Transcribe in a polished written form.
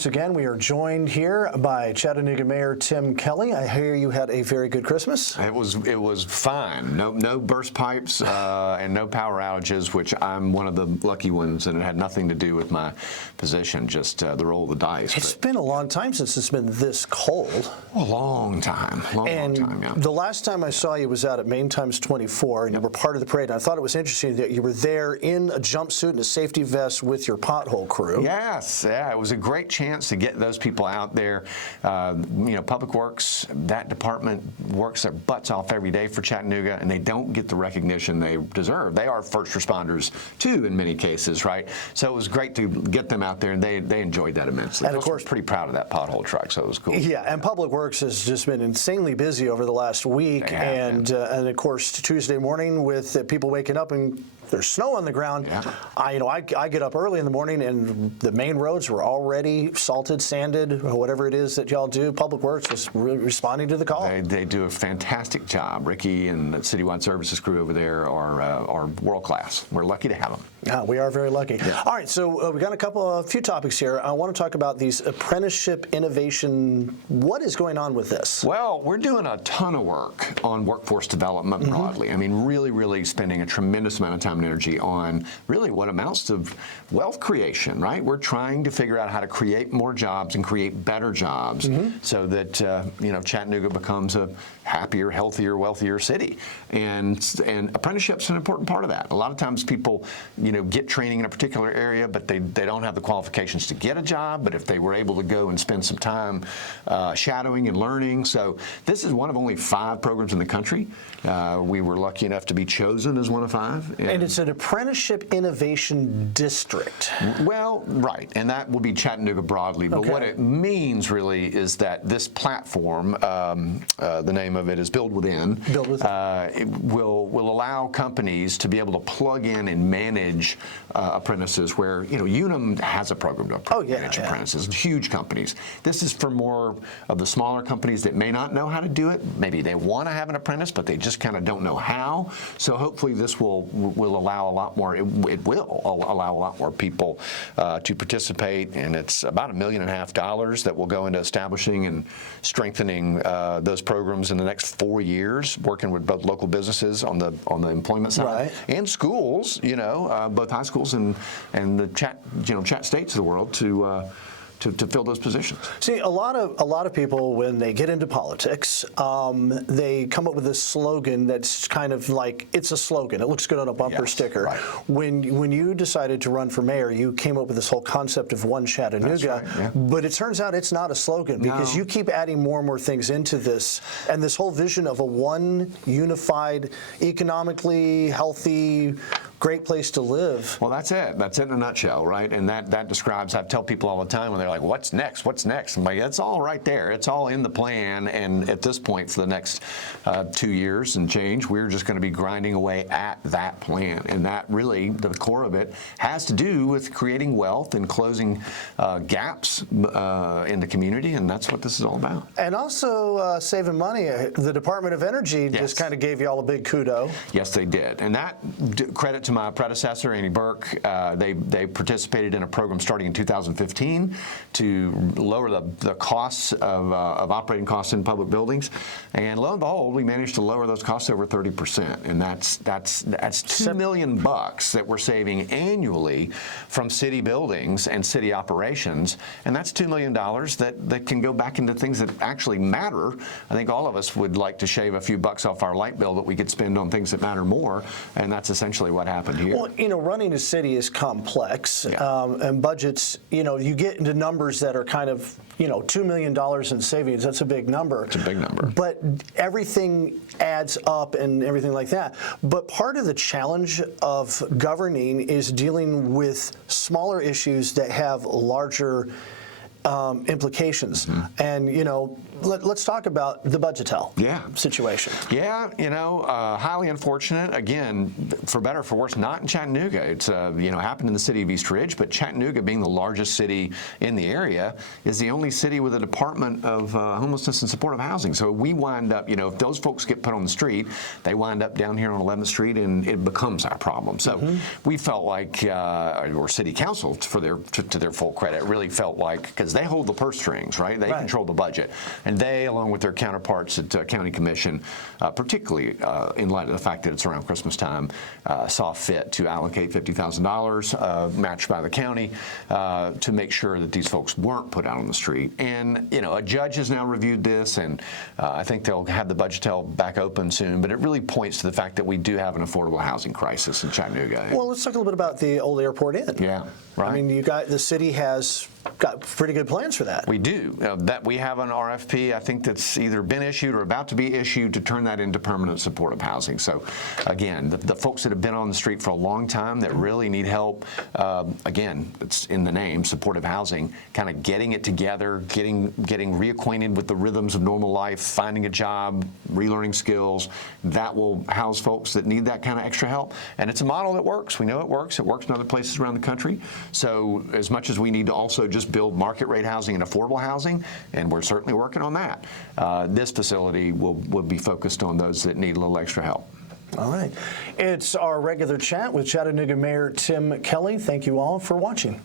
once again, we are joined here by Chattanooga Mayor Tim Kelly. I hear you had a very good Christmas. It was fine. No burst pipes and no power outages, which I'm one of the lucky ones, and it had nothing to do with my position, just the roll of the dice. It's been a long time since it's been this cold. A long time. Long time, yeah. The last time I saw you was out at Main Times 24, and you were part of the parade. And I thought it was interesting that you were there in a jumpsuit and a safety vest with your pothole crew. Yes, yeah, it was a great chance to get those people out there. Public Works, that department works their butts off every day for Chattanooga, and they don't get the recognition they deserve. They are first responders too, in many cases, right? So it was great to get them out there, and they enjoyed that immensely. And of course, pretty proud of that pothole truck, so it was cool. Yeah, and Public Works has just been insanely busy over the last week, and of course Tuesday morning with people waking up and there's snow on the ground. Yeah. I get up early in the morning and the main roads were already salted, sanded, or whatever it is that y'all do. Public Works was responding to the call. They do a fantastic job. Ricky and the Citywide Services crew over there are world class. We're lucky to have them. Yeah, we are very lucky. Yeah. All right, so we got a few topics here. I want to talk about these apprenticeship innovation. What is going on with this? Well, we're doing a ton of work on workforce development broadly. I mean, really spending a tremendous amount of time and energy on really what amounts to wealth creation, right? We're trying to figure out how to create more jobs and create better jobs so that Chattanooga becomes a happier, healthier, wealthier city. And apprenticeship's an important part of that. A lot of times people, get training in a particular area, but they don't have the qualifications to get a job. But if they were able to go and spend some time shadowing and learning. So this is one of only 5 programs in the country. We were lucky enough to be chosen as one of 5. And it's an apprenticeship innovation district. Well, right, and that will be Chattanooga broadly. But what it means really is that this platform, the name of it is Build Within. Build Within. It will allow companies to be able to plug in and manage apprentices. Where Unum has a program to manage apprentices. Huge companies. This is for more of the smaller companies that may not know how to do it. Maybe they want to have an apprentice, but they just kind of don't know how. So hopefully this will allow a lot more. It will allow a lot more people to participate, and it's about $1.5 million that will go into establishing and strengthening those programs in the next 4 years, working with both local businesses on the employment side and schools, both high schools and the Chat states of the world to fill those positions. See, a lot of people, when they get into politics, they come up with this slogan that's kind of like, it's a slogan. It looks good on a bumper sticker. Right. When you decided to run for mayor, you came up with this whole concept of One Chattanooga, but it turns out it's not a slogan because you keep adding more and more things into this, and this whole vision of a one unified, economically healthy, great place to live. Well, that's it. That's it in a nutshell, right? And that describes, I tell people all the time when they're like, what's next? What's next? I'm like, it's all right there. It's all in the plan. And at this point, for the next 2 years and change, we're just going to be grinding away at that plan. And that really, the core of it, has to do with creating wealth and closing gaps in the community. And that's what this is all about. And also saving money. The Department of Energy just kind of gave you all a big kudo. Yes, they did. And that credit to my predecessor, Andy Burke. They participated in a program starting in 2015 to lower the costs of operating costs in public buildings, and lo and behold, we managed to lower those costs over 30%, and that's $2 million that we're saving annually from city buildings and city operations, and that's $2 million that can go back into things that actually matter. I think all of us would like to shave a few bucks off our light bill that we could spend on things that matter more, and that's essentially what happened here. Well, running a city is complex, and budgets, you get into numbers that are kind of, $2 million in savings. That's a big number. It's a big number. But everything adds up and everything like that. But part of the challenge of governing is dealing with smaller issues that have larger implications. And, let's talk about the Budgetel situation. Yeah, highly unfortunate. Again, for better or for worse, not in Chattanooga. It's happened in the city of East Ridge, but Chattanooga, being the largest city in the area, is the only city with a Department of Homelessness and Supportive Housing. So we wind up, if those folks get put on the street, they wind up down here on 11th Street, and it becomes our problem. So we felt like, or City Council, to their full credit, really felt like, because they hold the purse strings, right? They control the budget, and they, along with their counterparts at County Commission, particularly in light of the fact that it's around Christmas time, saw fit to allocate $50,000 matched by the county to make sure that these folks weren't put out on the street. And a judge has now reviewed this, and I think they'll have the Budgetel back open soon. But it really points to the fact that we do have an affordable housing crisis in Chattanooga. Well, let's talk a little bit about the old Airport Inn. Yeah, right. I mean, the city has got pretty good plans for that. We do. That we have an RFP, I think, that's either been issued or about to be issued to turn that into permanent supportive housing. So, again, the folks that have been on the street for a long time that really need help, again, it's in the name, supportive housing, kind of getting it together, getting reacquainted with the rhythms of normal life, finding a job, relearning skills. That will house folks that need that kind of extra help. And it's a model that works. We know it works. It works in other places around the country. So as much as we need to also just build market rate housing and affordable housing, and we're certainly working on that, this facility will be focused on those that need a little extra help. All right. It's our regular chat with Chattanooga Mayor Tim Kelly. Thank you all for watching.